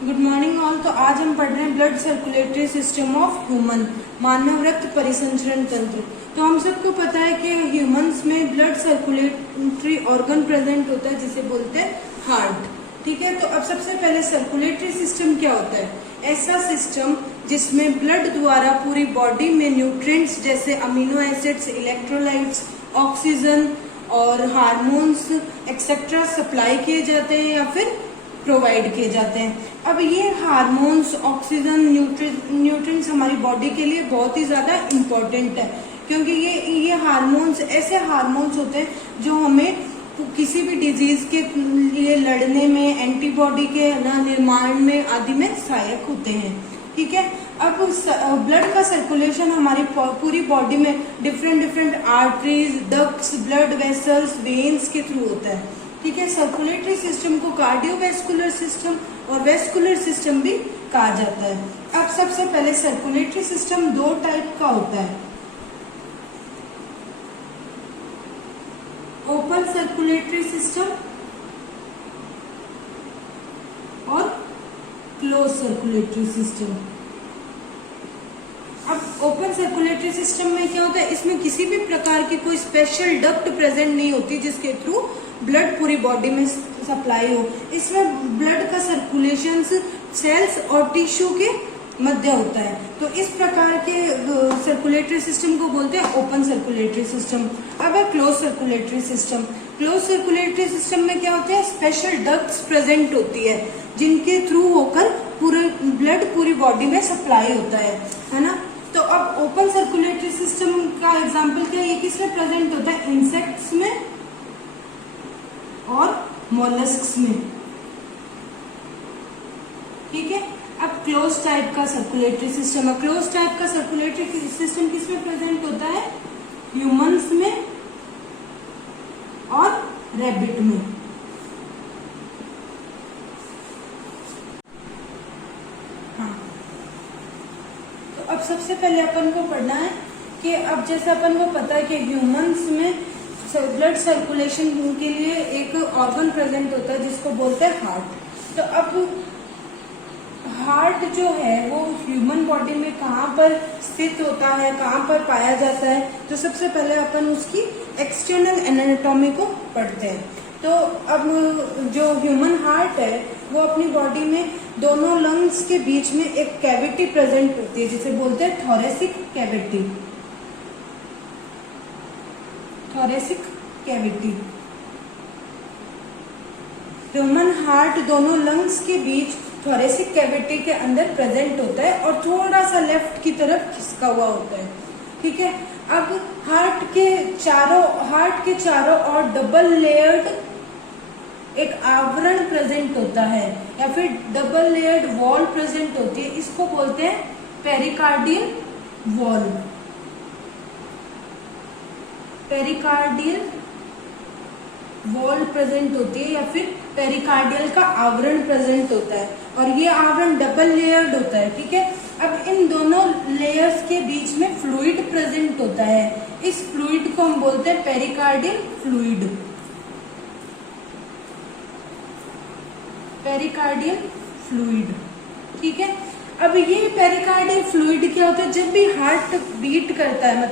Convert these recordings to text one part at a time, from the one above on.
Good morning all. तो आज हम पढ़ रहे हैं blood circulatory system of human, मानव रक्त परिसंचरण तंत्र। तो हम सबको पता है कि ह्यूमंस में ब्लड सर्कुलेटरी ऑर्गन प्रेजेंट होता है जिसे बोलते हैं हार्ट। ठीक है, तो अब सबसे पहले सर्कुलेटरी सिस्टम क्या होता है? ऐसा सिस्टम जिसमें ब्लड द्वारा पूरी बॉडी में न्यूट्रिएंट्स जैसे अमीनो एसिड्स, इलेक्ट्रोलाइट्स, ऑक्सीजन और हार्मोन्स एक्सेट्रा सप्लाई किए जाते हैं या फिर प्रोवाइड किए जाते हैं। अब ये हार्मोन्स, ऑक्सीजन, न्यूट्रिएंट्स हमारी बॉडी के लिए बहुत ही ज्यादा इम्पोर्टेंट है, क्योंकि ये हार्मोन्स ऐसे हार्मोन्स होते हैं जो हमें किसी भी डिजीज के लिए लड़ने में, एंटीबॉडी के निर्माण में आदि में सहायक होते हैं। ठीक है, अब ब्लड का सर्कुलेशन हमारी पूरी बॉडी में different arteries, ducts, blood vessels, veins के थ्रू होता है। ठीक है, सर्कुलेटरी सिस्टम को कार्डियोवैस्कुलर सिस्टम और वैस्कुलर सिस्टम भी कहा जाता है। अब सबसे पहले सर्कुलेटरी सिस्टम दो टाइप का होता है, ओपन सर्कुलेटरी सिस्टम और क्लोज सर्कुलेटरी सिस्टम। अब ओपन सर्कुलेटरी सिस्टम में क्या होता है, इसमें किसी भी प्रकार की कोई स्पेशल डक्ट प्रेजेंट नहीं होती जिसके थ्रू ब्लड पूरी बॉडी में सप्लाई हो। इसमें ब्लड का सर्कुलेशन सेल्स और टिश्यू के मध्य होता है। तो इस प्रकार के सर्कुलेटरी सिस्टम को बोलते हैं ओपन सर्कुलेटरी सिस्टम। अब है close circulatory system. Close circulatory system में क्या होता है, स्पेशल डक्ट्स प्रेजेंट होती है जिनके थ्रू होकर पूरे ब्लड पूरी बॉडी में सप्लाई होता है ना। तो अब ओपन सर्कुलेटरी सिस्टम का एग्जाम्पल क्या है, ये किसमें प्रेजेंट होता है? इंसेक्ट्स में और मोलस्क्स में। ठीक है, अब क्लोज टाइप का सर्कुलेटरी सिस्टम है। क्लोज टाइप का सर्कुलेटरी सिस्टम किसमें प्रेजेंट होता है? ह्यूमंस में और रैबिट में। हाँ, तो अब सबसे पहले अपन को पढ़ना है कि अब जैसे अपन को पता है कि ह्यूमंस में ब्लड सर्कुलेशन के लिए एक ऑर्गन प्रेजेंट होता है जिसको बोलते हैं हार्ट। तो अब हार्ट जो है वो ह्यूमन बॉडी में कहाँ पर स्थित होता है, कहाँ पर पाया जाता है, तो सबसे पहले अपन उसकी एक्सटर्नल एनाटॉमी को पढ़ते हैं। तो अब जो ह्यूमन हार्ट है वो अपनी बॉडी में दोनों लंग्स के बीच में एक कैविटी प्रेजेंट होती है जिसे बोलते हैं thoracic cavity. Thoracic cavity, human heart दोनों लंग्स के बीच थोरेसिक कैविटी के अंदर प्रेजेंट होता है और थोड़ा सा लेफ्ट की तरफ खिसका हुआ होता है। ठीक है, अब हार्ट के चारों ओर डबल लेयर्ड एक आवरण प्रेजेंट होता है या फिर डबल लेयर्ड वॉल प्रेजेंट होती है। इसको बोलते हैं pericardial wall. Pericardial wall present होती है या फिर पेरिकार्डियल का आवरण प्रेजेंट होता है और ये आवरण डबल लेयर्ड होता है। ठीक है, अब इन दोनों लेयर्स के बीच में फ्लूइड प्रेजेंट होता है। इस फ्लूइड को हम बोलते हैं पेरिकार्डियल फ्लूइड। Pericardial fluid. ठीक है, अब ये पेरिकार्डियल फ्लूइड क्या होता है, जब भी हार्ट बीट करता है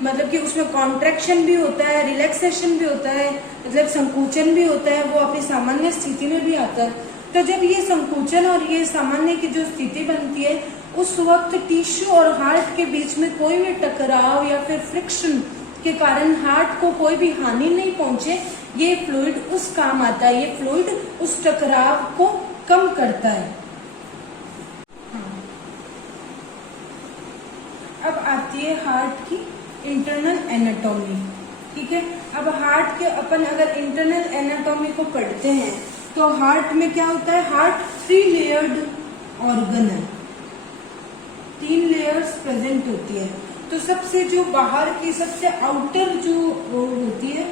मतलब कि उसमें कॉन्ट्रैक्शन भी होता है, रिलैक्सेशन भी होता है, मतलब संकुचन भी होता है, वो अपनी सामान्य स्थिति में भी आता है। तो जब ये संकुचन और ये सामान्य की जो स्थिति बनती है उस वक्त टिश्यू और हार्ट के बीच में कोई भी टकराव या फिर फ्रिक्शन के कारण हार्ट को कोई भी हानि नहीं पहुंचे, ये फ्लूइड उस काम आता है। ये फ्लूइड उस टकराव को कम करता है। अब आती है हार्ट की इंटरनल एनाटॉमी। ठीक है, अब हार्ट के अपन अगर इंटरनल एनाटॉमी को पढ़ते हैं तो हार्ट में क्या होता है, हार्ट 3 लेयर्ड ऑर्गन है, 3 लेयर्स प्रेजेंट होती है। तो सबसे जो बाहर की सबसे आउटर जो होती है,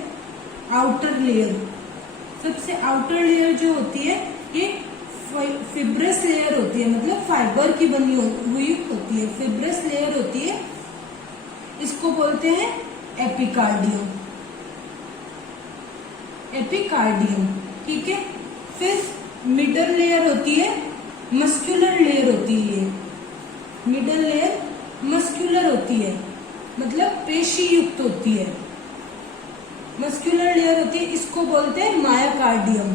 आउटर लेयर, सबसे आउटर लेयर जो होती है ये फिब्रस लेयर होती है, मतलब फाइबर की बनी हुई होती है, फिब्रस लेयर होती है। इसको बोलते हैं एपिकार्डियम। एपिकार्डियम। ठीक है, फिर मिडल लेयर होती है मस्कुलर लेयर होती है, मिडल लेयर मस्कुलर होती है, मतलब पेशी युक्त होती है, मस्कुलर लेयर होती है, इसको बोलते हैं मायोकार्डियम।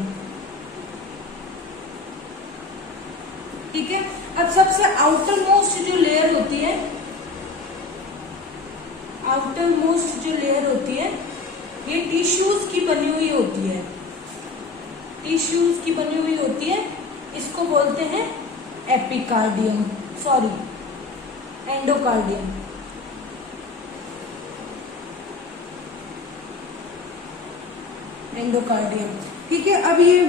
ठीक है। अब सबसे आउटर मोस्ट जो लेयर होती है, आउटर मोस्ट जो लेयर होती है ये टिश्यूज की बनी हुई होती है, टिश्यूज की बनी हुई होती है, इसको बोलते हैं एपिकार्डियम, सॉरी एंडोकार्डियम। एंडोकार्डियम। ठीक है। अब ये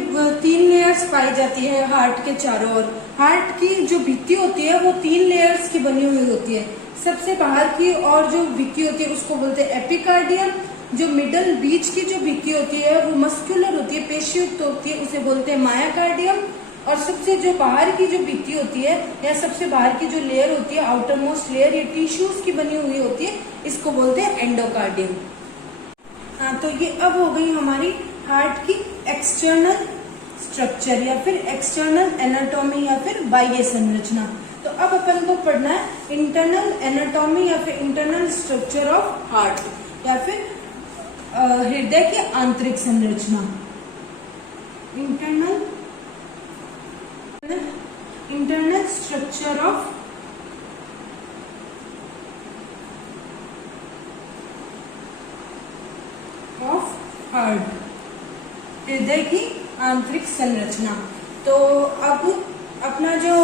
3 लेयर्स पाई जाती है हार्ट के चारों ओर। हार्ट की जो भित्ति होती है वो 3 लेयर्स की बनी हुई होती है। सबसे बाहर की और जो भित्ति होती है उसको बोलते हैं एपिकार्डियम। जो मिडल बीच की जो भित्ति होती है वो मस्कुलर होती है, पेशीयुक्त होती है, उसे बोलते हैं मायोकार्डियम। और सबसे जो बाहर की जो भित्ति होती है या सबसे बाहर की जो लेयर होती है, आउटर मोस्ट लेयर, ये टिश्यूज की बनी हुई होती है, इसको बोलते हैं एंडोकार्डियम। हाँ, तो ये अब हो गई हमारी हार्ट की एक्सटर्नल स्ट्रक्चर या फिर एक्सटर्नल एनाटॉमी या फिर बाह्य संरचना। तो अब अपन को पढ़ना है इंटरनल एनाटॉमी या फिर इंटरनल स्ट्रक्चर ऑफ हार्ट या फिर हृदय की आंतरिक संरचना। इंटरनल स्ट्रक्चर ऑफ हार्ट, हृदय की आंतरिक संरचना। तो अब अपना जो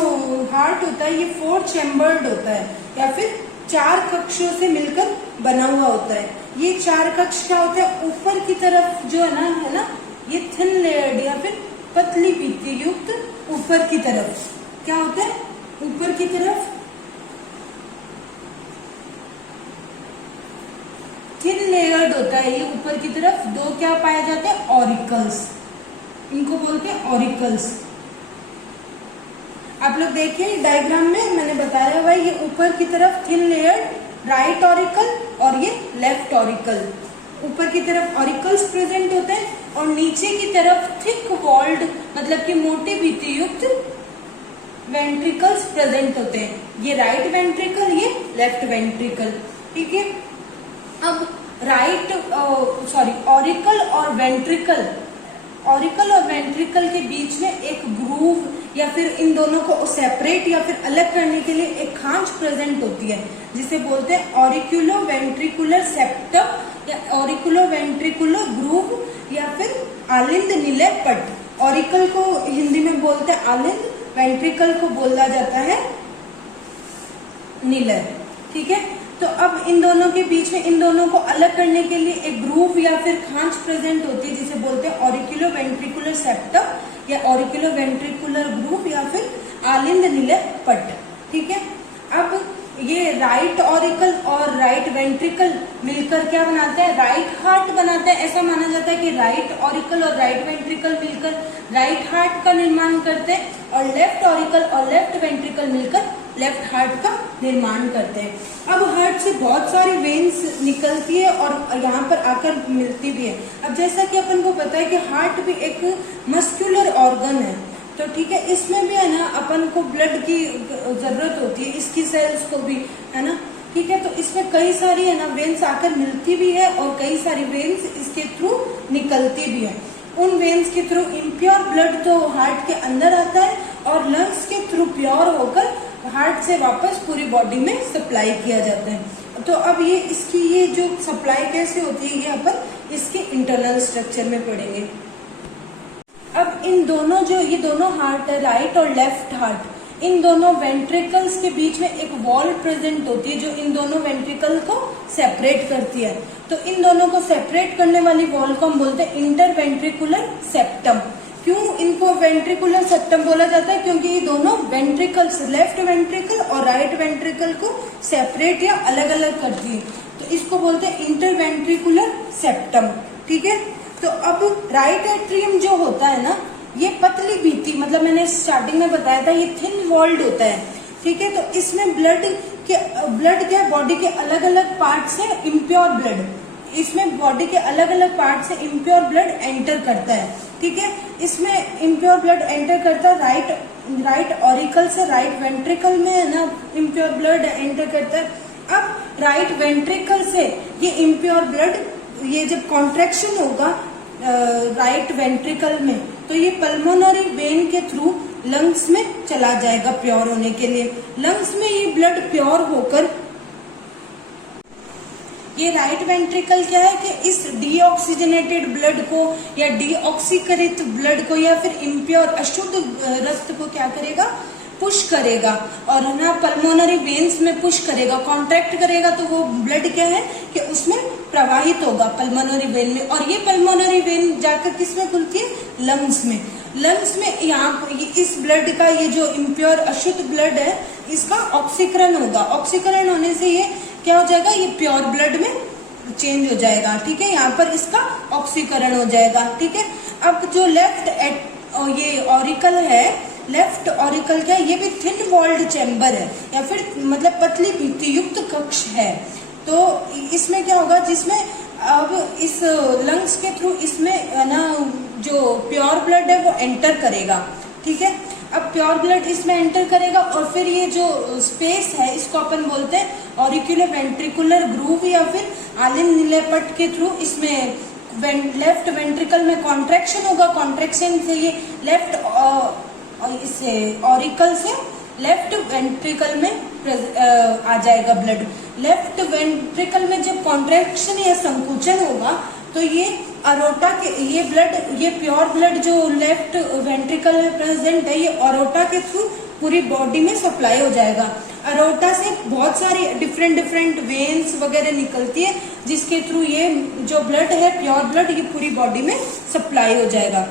हार्ट होता है ये 4 चैम्बर्ड होता है या फिर 4 कक्षों से मिलकर बना हुआ होता है। ये 4 कक्ष क्या होते हैं, ऊपर की तरफ जो है ना ये थिन लेयर्ड या फिर पतली भित्ति युक्त ऊपर की तरफ क्या होता है, ऊपर की तरफ थिन लेयर्ड होता है ये ऊपर की तरफ। 2 क्या पाए जाते हैं, ऑरिकल्स, इनको बोलते हैं ऑरिकल्स। आप लोग देखिए डायग्राम में मैंने बताया हुआ है, ये ऊपर की तरफ थिन लेयर्ड राइट ऑरिकल और ये लेफ्ट ऑरिकल। ऊपर की तरफ ऑरिकल्स प्रेजेंट होते हैं और नीचे की तरफ थिक वॉल्ड मतलब कि मोटी भित्ति युक्त वेंट्रिकल्स प्रेजेंट होते हैं। ये राइट वेंट्रिकल, ये लेफ्ट वेंट्रिकल। ठीक है। अब ऑरिकल और वेंट्रिकल, ऑरिकल और वेंट्रिकल के बीच में एक ग्रूव या फिर इन दोनों को सेपरेट या फिर अलग करने के लिए एक खांच प्रेजेंट होती है जिसे बोलते हैं ऑरिकुलो वेंट्रिकुलर सेप्टम या ऑरिकुलो वेंट्रिकुलर ग्रूव या फिर आलिंद निलय पट। ऑरिकल को हिंदी में बोलते हैं आलिंद, वेंट्रिकल को बोला जाता है निलय। ठीक है। तो अब इन दोनों के बीच में इन दोनों को अलग करने के लिए एक ग्रूव या फिर खांच प्रेजेंट होती है जिसे बोलते हैं ऑरिकुलो वेंट्रिकुलर सेप्टम या ऑरिकुलो वेंट्रिकुलर ग्रूव या फिर आलिंद निलय पट। ठीक है। अब ये राइट ऑरिकल और राइट वेंट्रिकल मिलकर क्या बनाते हैं, राइट हार्ट बनाते हैं। ऐसा माना जाता है कि राइट ऑरिकल और राइट वेंट्रिकल मिलकर राइट हार्ट का निर्माण करते हैं और लेफ्ट ऑरिकल और लेफ्ट वेंट्रिकल मिलकर लेफ्ट हार्ट का निर्माण करते हैं। अब हार्ट से बहुत सारी वेन्स निकलती है और यहाँ पर आकर मिलती भी है। अब जैसा कि अपन को पता है कि हार्ट भी एक मस्कुलर ऑर्गन है, तो ठीक है, इसमें भी है ना अपन को ब्लड की जरूरत होती है, इसकी सेल्स को भी, है ना। ठीक है। तो इसमें कई सारी है ना वेन्स आकर मिलती भी है और कई सारी वेन्स इसके थ्रू निकलती भी है। उन वेन्स के थ्रू इम्प्योर ब्लड तो हार्ट के अंदर आता है और लंग्स के थ्रू प्योर होकर हार्ट से वापस पूरी बॉडी में सप्लाई किया जाता है। तो अब ये इसकी ये जो सप्लाई कैसे होती है ये अपन इसके इंटरनल स्ट्रक्चर में पढ़ेंगे। अब इन दोनों जो ये दोनों हार्ट है, राइट और लेफ्ट हार्ट, इन दोनों वेंट्रिकल्स के बीच में एक वॉल प्रेजेंट होती है जो इन दोनों वेंट्रिकल को सेपरेट करती है। तो इन दोनों को सेपरेट करने वाली वॉल को हम बोलते हैं इंटरवेंट्रिकुलर सेप्टम। क्यों इनको वेंट्रिकुलर सेप्टम बोला जाता है, क्योंकि ये दोनों वेंट्रिकल्स, लेफ्ट वेंट्रिकल और राइट वेंट्रिकल को सेपरेट या अलग अलग करती है, तो इसको बोलते हैं इंटरवेंट्रिकुलर सेप्टम। ठीक है। तो अब राइट एट्रियम जो होता है ना ये पतली भित्ति, मतलब मैंने स्टार्टिंग में बताया था ये थिन वॉल्ड होता है। ठीक है। तो इसमें ब्लड क्या बॉडी के अलग अलग पार्ट से इम्प्योर ब्लड, इसमें बॉडी के अलग अलग पार्ट से इम्प्योर ब्लड एंटर करता है। ठीक है। इसमें इम्प्योर ब्लड एंटर करता है राइट ऑरिकल से राइट वेंट्रिकल में है ना, इम्प्योर ब्लड एंटर करता है। अब राइट वेंट्रिकल से ये इम्प्योर ब्लड, ये जब कॉन्ट्रैक्शन होगा राइट वेंट्रिकल में, तो ये पल्मोनरी वेन के थ्रू लंग्स में चला जाएगा प्योर होने के लिए। लंग्स में ये ब्लड प्योर होकर, ये राइट वेंट्रिकल क्या है कि इस डीऑक्सीजनेटेड ब्लड को या डीऑक्सीकृत ब्लड को या फिर इम्प्योर अशुद्ध रक्त को क्या करेगा, पुश करेगा और ना पल्मोनरी वेन्स में पुश करेगा, कॉन्ट्रैक्ट करेगा, तो वो ब्लड क्या है कि उसमें प्रवाहित होगा पल्मोनरी वेन में। और ये पल्मोनरी वेन जाकर किस में खुलती है, लंग्स में। लंग्स में यहाँ इस ब्लड का, ये जो इम्प्योर अशुद्ध ब्लड है, इसका ऑक्सीकरण होगा। ऑक्सीकरण होने से ये क्या हो जाएगा, ये प्योर ब्लड में चेंज हो जाएगा, ठीक है। यहाँ पर इसका ऑक्सीकरण हो जाएगा, ठीक है। अब जो ये ऑरिकल है, लेफ्ट ऑरिकल क्या है, ये भी थिन वॉल्ड चैम्बर है या फिर मतलब पतली भित्ति युक्त कक्ष है। तो इसमें क्या होगा, जिसमें अब इस लंग्स के थ्रू इसमें ना जो प्योर ब्लड है वो एंटर करेगा, ठीक है। अब प्योर ब्लड इसमें एंटर करेगा और फिर ये जो स्पेस है इसको अपन बोलते हैं ऑरिक्यूलो वेंट्रिकुलर ग्रूव या फिर आलिम नीलेपट के थ्रू इसमें लेफ्ट वेंट्रिकल में कॉन्ट्रैक्शन होगा। कॉन्ट्रैक्शन से ये लेफ्ट इससे ऑरिकल से लेफ्ट वेंट्रिकल में आ जाएगा ब्लड। लेफ्ट वेंट्रिकल में जब कॉन्ट्रैक्शन या संकुचन होगा तो ये अरोटा के, ये ब्लड, ये प्योर ब्लड जो लेफ्ट वेंट्रिकल में प्रेजेंट है, ये अरोटा के थ्रू पूरी बॉडी में सप्लाई हो जाएगा। अरोटा से बहुत सारी डिफरेंट वेन्स वगैरह निकलती है जिसके थ्रू ये जो ब्लड है प्योर ब्लड ये पूरी बॉडी में सप्लाई हो जाएगा।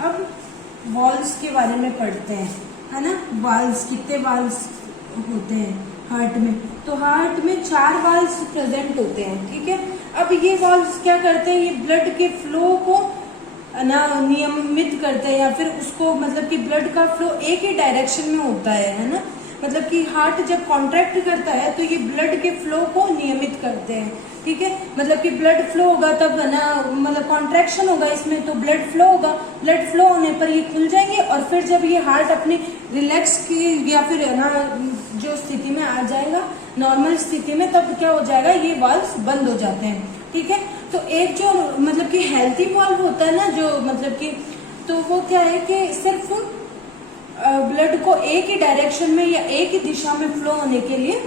अब वॉल्व्स के बारे में पढ़ते हैं, है ना। वाल्व्स, कितने वाल्व्स होते हैं हार्ट में, तो हार्ट में 4 वाल्व्स प्रेजेंट होते हैं, ठीक है। अब ये वाल्व्स क्या करते हैं, ये ब्लड के फ्लो को ना नियमित करते हैं या फिर उसको मतलब कि ब्लड का फ्लो एक ही डायरेक्शन में होता है ना। मतलब कि हार्ट जब कॉन्ट्रैक्ट करता है तो ये ब्लड के फ्लो को नियमित करते हैं, ठीक है। मतलब कि ब्लड फ्लो होगा तब ना, मतलब कॉन्ट्रैक्शन होगा इसमें तो ब्लड फ्लो होगा। ब्लड फ्लो होने पर ये खुल जाएंगे और फिर जब ये हार्ट अपनी रिलैक्स की या फिर ना जो स्थिति में आ जाएगा नॉर्मल स्थिति में, तब क्या हो जाएगा, ये वाल्व्स बंद हो जाते हैं, ठीक है। तो एक जो मतलब कि हेल्थी वाल्व होता है ना, जो मतलब कि, तो वो क्या है कि सिर्फ ब्लड को एक ही डायरेक्शन में या एक ही दिशा में फ्लो होने के लिए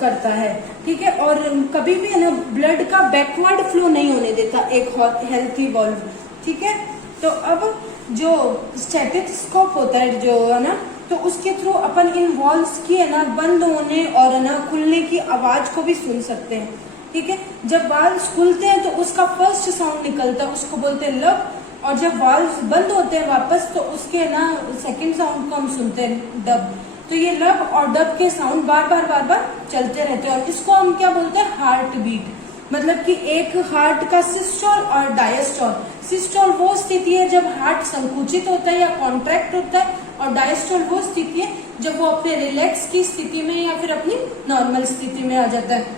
करता है, ठीक है। और कभी भी है ना ब्लड का बैकवर्ड फ्लो नहीं होने देता एक हेल्थी वाल्व, ठीक है। तो अब जो स्टेथोस्कोप होता है जो है ना, तो उसके थ्रू अपन इन वॉल्व्स की है ना बंद होने और है ना खुलने की आवाज को भी सुन सकते हैं, ठीक है। जब वाल्व्स खुलते हैं तो उसका फर्स्ट साउंड निकलता है, उसको बोलते हैं लब। और जब वाल्व्स बंद होते हैं वापस तो उसके ना सेकंड साउंड को हम सुनते हैं डब। तो ये लब और डब के साउंड बार बार चलते रहते हैं और इसको हम क्या बोलते हैं, हार्ट बीट। मतलब कि एक हार्ट का सिस्टोल और डायस्टोल। सिस्टोल वो स्थिति है जब हार्ट संकुचित होता है या कॉन्ट्रैक्ट होता है, और डायस्टोल वो स्थिति है जब वो अपने रिलैक्स की स्थिति में या फिर अपनी नॉर्मल स्थिति में आ जाता है।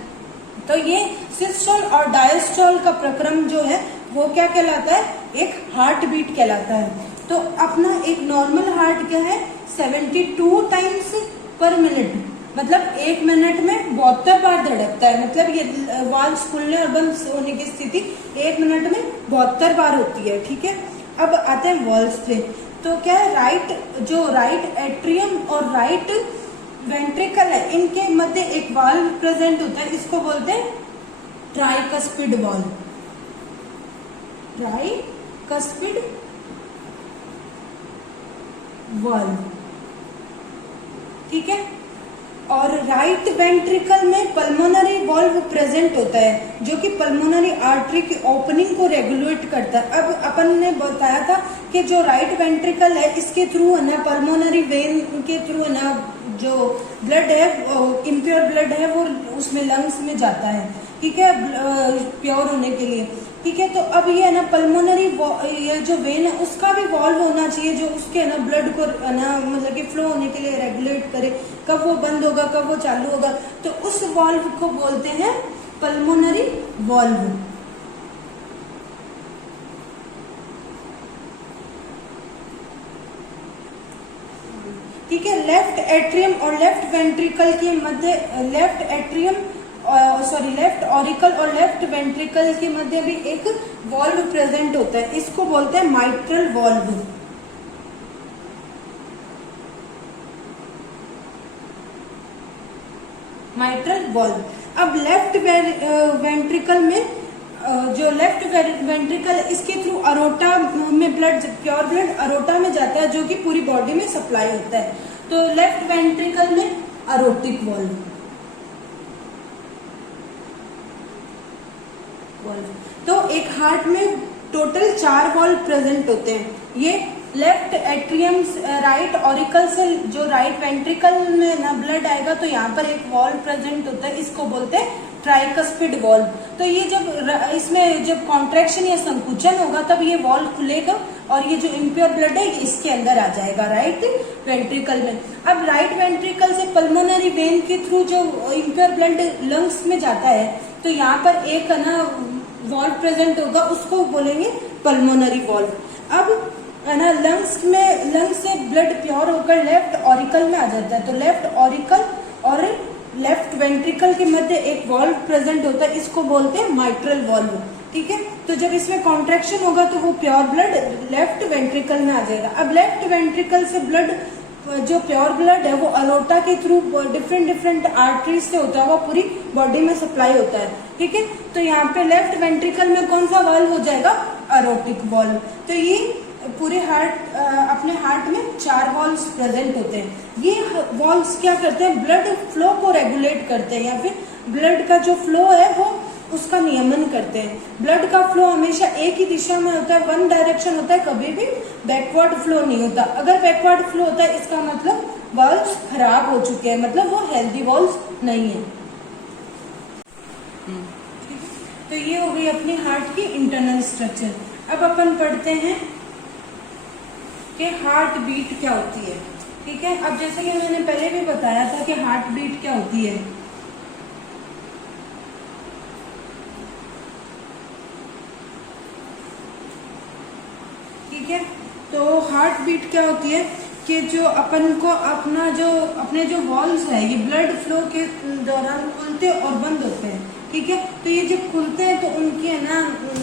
तो ये सिस्टोल और डायस्टोल का प्रक्रम जो है वो क्या कहलाता है, एक हार्ट बीट कहलाता है। तो अपना एक नॉर्मल हार्ट क्या है, 72 टाइम्स पर मिनट, मतलब 1 मिनट में 72 बार धड़कता है। मतलब ये वाल्व्स खुलने और बंद होने की स्थिति 1 मिनट में 72 बार होती है, ठीक है। अब आते हैं वॉल्व्स पे। तो क्या है, राइट एट्रियम और राइट वेंट्रिकल है, इनके मध्य एक वाल्व प्रेजेंट होता है, इसको बोलते हैं ट्राइकस्पिड वाल्व। ट्राइकस्पिड वाल्व, ठीक है। और राइट वेंट्रिकल में पल्मोनरी वाल्व प्रेजेंट होता है जो कि पल्मोनरी आर्टरी की ओपनिंग को रेगुलेट करता है। अब अपन ने बताया था कि जो राइट वेंट्रिकल है इसके थ्रू है ना, पल्मोनरी वेन के थ्रू है ना, जो ब्लड है इम्प्योर ब्लड है वो उसमें लंग्स में जाता है, ठीक है, प्योर होने के लिए, ठीक है। तो अब ये है ना पल्मोनरी ये जो वेन है उसका भी वॉल्व होना चाहिए जो उसके है ना ब्लड को है ना मतलब कि फ्लो होने के लिए रेगुलेट करे, कब वो बंद होगा कब वो चालू होगा। तो उस वॉल्व को बोलते हैं पल्मोनरी वॉल्व। ठीक है, लेफ्ट एट्रियम और लेफ्ट वेंट्रिकल के मध्य, लेफ्ट एट्रियम लेफ्ट ऑरिकल और लेफ्ट वेंट्रिकल के मध्य भी एक वॉल्व प्रेजेंट होता है, इसको बोलते हैं माइट्रल वॉल्व। Mitral valve. अब लेफ्ट वेंट्रिकल में जो लेफ्ट वेंट्रिकल, इसके थ्रू अरोटा में ब्लड, प्योर ब्लड अरोटा में जाता है, जो कि पूरी बॉडी में सप्लाई होता है। तो लेफ्ट वेंट्रिकल में अरोटिक वॉल्व। तो एक हार्ट में टोटल 4 वॉल्व प्रेजेंट होते हैं। ये लेफ्ट एट्रियम, राइट ऑरिकल से जो राइट वेंट्रिकल में ना ब्लड आएगा तो यहाँ पर एक वॉल्व प्रेजेंट होता है, इसको बोलते हैं ट्राइकस्पिड वॉल्व। तो ये जब इसमें जब कॉन्ट्रैक्शन या संकुचन होगा तब ये वॉल्व खुलेगा और ये जो इम्प्योर ब्लड है इसके अंदर आ जाएगा राइट वेंट्रिकल में। अब राइट वेंट्रिकल से पल्मोनरी वेन के थ्रू जो इम्प्योर ब्लड लंग्स में जाता है तो यहाँ पर एक ना वॉल्व प्रेजेंट होगा, उसको बोलेंगे पल्मोनरी वॉल्व। अब है ना लंग्स से ब्लड प्योर होकर लेफ्ट ऑरिकल में आ जाता है, तो लेफ्ट ऑरिकल और लेफ्ट वेंट्रिकल के मध्य एक वॉल्व प्रेजेंट होता है, इसको बोलते हैं माइट्रल वॉल्व। ठीक है, तो जब इसमें कॉन्ट्रैक्शन होगा तो वो प्योर ब्लड लेफ्ट वेंट्रिकल में आ जाएगा। अब लेफ्ट वेंट्रिकल से ब्लड, जो प्योर ब्लड है वो अरोटा के थ्रू डिफरेंट आर्टरीज से होता है, वो पूरी बॉडी में सप्लाई होता है। ठीक है, तो यहाँ पे लेफ्ट वेंट्रिकल में कौन सा वॉल्व हो जाएगा? अरोटिक वॉल्व। तो ये पूरे हार्ट, अपने हार्ट में 4 वॉल्व्स प्रेजेंट होते हैं। ये वॉल्व्स क्या करते हैं? ब्लड फ्लो को रेगुलेट करते हैं, या फिर ब्लड का जो फ्लो है वो उसका नियमन करते हैं। ब्लड का फ्लो हमेशा एक ही दिशा में होता है, वन डायरेक्शन होता है, कभी भी बैकवर्ड फ्लो नहीं होता। अगर बैकवर्ड फ्लो होता है इसका मतलब वॉल्व्स खराब हो चुके हैं, मतलब वो हेल्दी वॉल्व्स नहीं है। तो ये हो गई अपनी हार्ट की इंटरनल स्ट्रक्चर। अब अपन पढ़ते हैं कि हार्ट बीट क्या होती है। ठीक है, अब जैसे कि मैंने पहले भी बताया था कि हार्ट बीट क्या होती है। ठीक है, तो हार्ट बीट क्या होती है कि जो अपन को अपने जो वॉल्व्स है ये ब्लड फ्लो के दौरान खुलते और बंद होते हैं। ठीक है, तो ये जब खुलते हैं तो उनकी है ना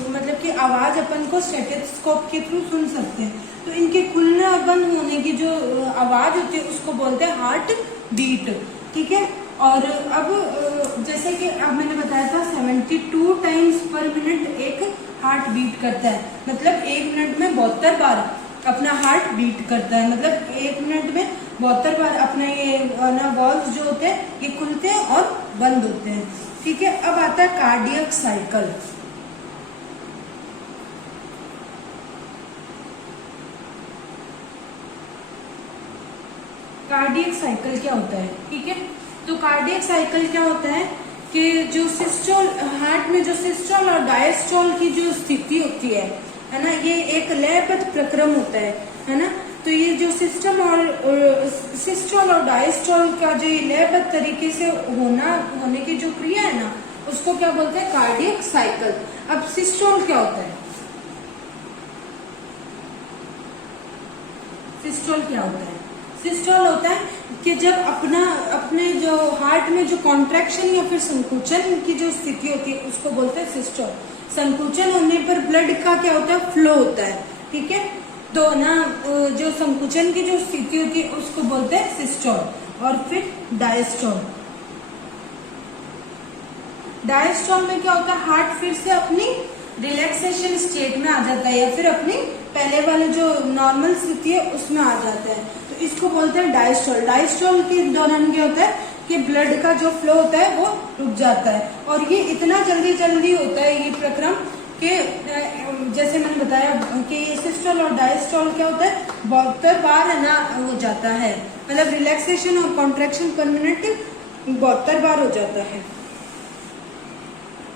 मतलब कि आवाज अपन को स्टेथोस्कोप के थ्रू सुन सकते हैं। तो इनके खुलने और बंद होने की जो आवाज होती है उसको बोलते हैं हार्ट बीट। ठीक है, और अब जैसे कि अब मैंने बताया था 72 टाइम्स पर मिनट एक हार्ट बीट करता है, मतलब 1 मिनट में 72 बार अपना हार्ट बीट करता है, मतलब 1 मिनट में 72 बार अपने ये वॉल्व्स जो होते हैं ये खुलते हैं और बंद होते हैं। ठीक है, अब आता है कार्डियक साइकिल। कार्डियक साइकिल क्या होता है? ठीक है, तो कार्डियक साइकिल क्या होता है कि जो सिस्टोल, हार्ट में जो सिस्टोल और डायस्टोल की जो स्थिति होती है ना, ये एक लयबद्ध प्रक्रम होता है ना। तो ये जो सिस्टम और सिस्टोल और डायस्टोल का जो लयबद्ध तरीके से होने की जो क्रिया है ना उसको क्या बोलते हैं? Cardiac cycle. अब सिस्टोल क्या होता है? सिस्टोल क्या होता है? सिस्टोल होता है कि जब अपने जो हार्ट में जो कॉन्ट्रैक्शन या फिर संकुचन की जो स्थिति होती है उसको बोलते हैं सिस्टोल। संकुचन होने पर ब्लड का क्या होता है? फ्लो होता है। ठीक है, तो ना जो संकुचन की जो स्थिति होती है उसको बोलते हैं सिस्टोल। और फिर डायस्टोल। डायस्टोल में क्या होता है? हार्ट फिर से अपनी रिलैक्सेशन स्टेट में आ जाता है या फिर अपनी पहले वाले जो नॉर्मल स्थिति है उसमें आ जाता है, तो इसको बोलते हैं डायस्टोल। डायस्टोल के दौरान क्या होता है कि ब्लड का जो फ्लो होता है वो रुक जाता है, और ये इतना जल्दी होता है ये प्रक्रम कि जैसे मैंने बताया कि ये सिस्टोल और डायस्टोल क्या होता है? 72 बार है ना हो जाता है, मतलब रिलैक्सेशन और कॉन्ट्रैक्शन पर मिनट 72 बार हो जाता है।